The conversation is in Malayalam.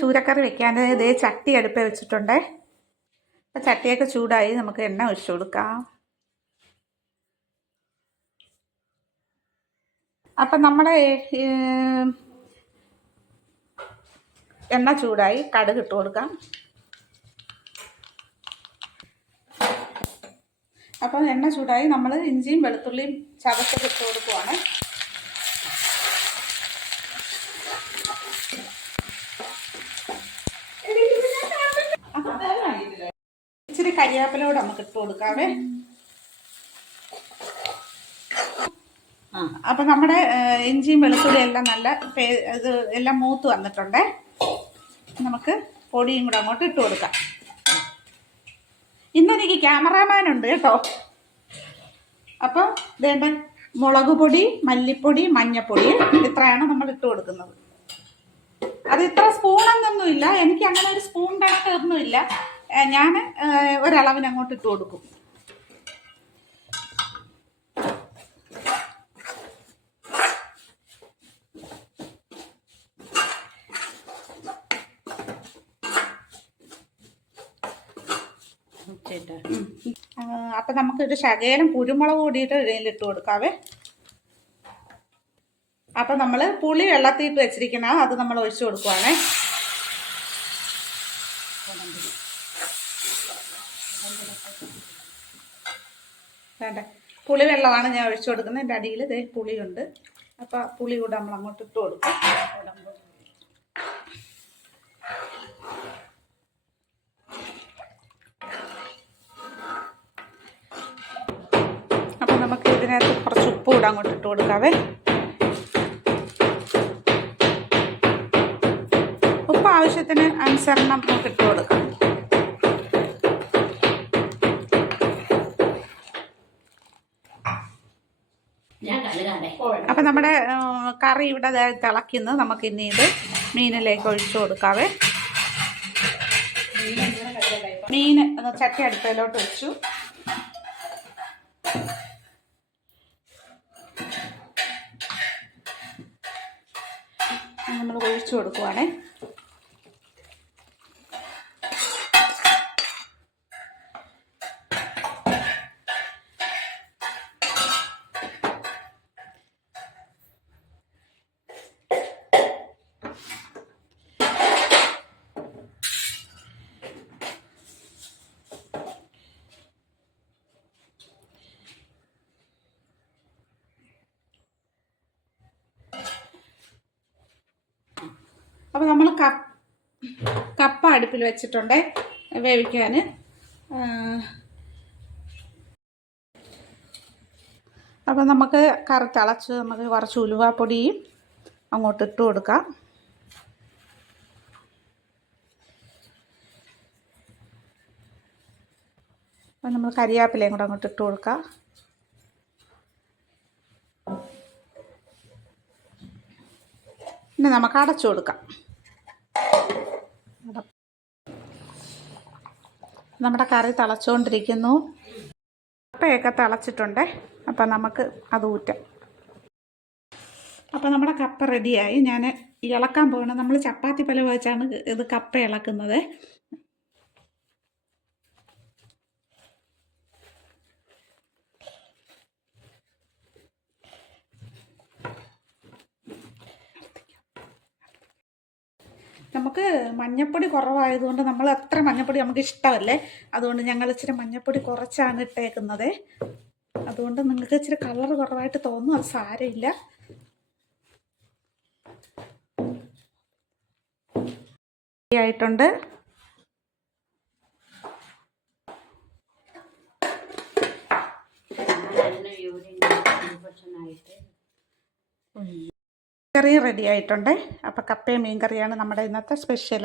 ചൂരക്കറി വെക്കാൻ ഇതേ ചട്ടി അടുപ്പേ വെച്ചിട്ടുണ്ടേ. അപ്പം ചട്ടിയൊക്കെ ചൂടായി, നമുക്ക് എണ്ണ ഒഴിച്ചു കൊടുക്കാം. അപ്പം നമ്മുടെ എണ്ണ ചൂടായി, കടുക് ഇട്ട് കൊടുക്കാം. അപ്പം എണ്ണ ചൂടായി, നമ്മൾ ഇഞ്ചിയും വെളുത്തുള്ളിയും ചതച്ചൊക്കെ ഇട്ട് കൊടുക്കുവാണ്. ഇച്ചിരി കരിവേപ്പിലൂടെ നമുക്ക് ഇട്ട് കൊടുക്കാവേ. അപ്പം നമ്മുടെ ഇഞ്ചിയും വെളുത്തുള്ളിയും എല്ലാം നല്ല ഇത് എല്ലാം മൂത്ത് വന്നിട്ടുണ്ടേ. നമുക്ക് പൊടിയും കൂടെ അങ്ങോട്ട് ഇട്ട് കൊടുക്കാം. ഇന്നെനിക്ക് ക്യാമറാമാൻ ഉണ്ട് കേട്ടോ. അപ്പോൾ വേണ്ട മുളക് പൊടി, മല്ലിപ്പൊടി, മഞ്ഞപ്പൊടി ഇത്രയാണ് നമ്മൾ ഇട്ട് കൊടുക്കുന്നത്. അത് ഇത്ര സ്പൂണെന്നൊന്നുമില്ല, എനിക്ക് അങ്ങനെ ഒരു സ്പൂൺ കണക്കൊന്നുമില്ല. ഞാൻ ഒരളവിന് അങ്ങോട്ട് ഇട്ട് കൊടുക്കും. അപ്പം നമുക്കൊരു ശകലം കുരുമുളക് കൂടിയിട്ട് ഇതിലിട്ട് കൊടുക്കാവേ. അപ്പം നമ്മൾ പുളി വെള്ളത്തിയിട്ട് വെച്ചിരിക്കണ അത് നമ്മൾ ഒഴിച്ചു കൊടുക്കുവാണേ. വേണ്ട പുളി വെള്ളമാണ് ഞാൻ ഒഴിച്ചു കൊടുക്കുന്നത്. എൻ്റെ അടിയിൽ ഇതേ പുളിയുണ്ട്. അപ്പം പുളി കൂടെ നമ്മൾ അങ്ങോട്ട് ഇട്ട് കൊടുക്കും. അപ്പം നമുക്ക് ഇതിനകത്ത് കുറച്ച് ഉപ്പ് കൂടെ അങ്ങോട്ട് ഇട്ട് കൊടുക്കാവേ. ഉപ്പ് ആവശ്യത്തിന് അനുസരണം നമുക്ക് ഇട്ട് കൊടുക്കാം. അപ്പം നമ്മുടെ കറി ഇവിടെ തിളയ്ക്കുന്നു. നമുക്ക് ഇനി ഇത് മീനിലേക്ക് ഒഴിച്ചു കൊടുക്കാവേ. മീൻ ചട്ടി അടുപ്പിലോട്ട് വെച്ചു. നമ്മൾ ഒഴിച്ചു കൊടുക്കുവാണേ. അപ്പോൾ നമ്മൾ കപ്പ അടുപ്പിൽ വെച്ചിട്ടുണ്ട് വേവിക്കാൻ. അപ്പോൾ നമുക്ക് കറി തിളച്ച് നമുക്ക് കുറച്ച് ഉലുവാപ്പൊടിയും അങ്ങോട്ട് ഇട്ട് കൊടുക്കാം. അപ്പോൾ നമ്മൾ കരിവേപ്പിലയും കൂടെ അങ്ങോട്ട് ഇട്ട് കൊടുക്കാം. പിന്നെ നമുക്ക് അടച്ചു കൊടുക്കാം. നമ്മുടെ കറി തിളച്ചുകൊണ്ടിരിക്കുന്നു. കപ്പയൊക്കെ തിളച്ചിട്ടുണ്ട്. അപ്പം നമുക്ക് അത് ഊറ്റാം. അപ്പം നമ്മുടെ കപ്പ റെഡിയായി. ഞാൻ ഇളക്കാൻ പോകണം. നമ്മൾ ചപ്പാത്തി പല വെച്ചാണ് ഇത് കപ്പ ഇളക്കുന്നത്. നമുക്ക് മഞ്ഞപ്പൊടി കുറവായതുകൊണ്ട് നമ്മൾ അത്ര മഞ്ഞപ്പൊടി നമുക്ക് ഇഷ്ടമല്ലേ. അതുകൊണ്ട് ഞങ്ങൾ ഇച്ചിരി മഞ്ഞപ്പൊടി കുറച്ചാണ് ഇട്ടേക്കുന്നത്. അതുകൊണ്ട് നിങ്ങൾക്ക് ഇച്ചിരി കളർ കുറവായിട്ട് തോന്നും. അത് സാരമില്ല. ആയിട്ടുണ്ട്. കറി റെഡി ആയിട്ടുണ്ട്. അപ്പം കപ്പയും മീൻ കറിയാണ് നമ്മുടെ ഇന്നത്തെ സ്പെഷ്യൽ.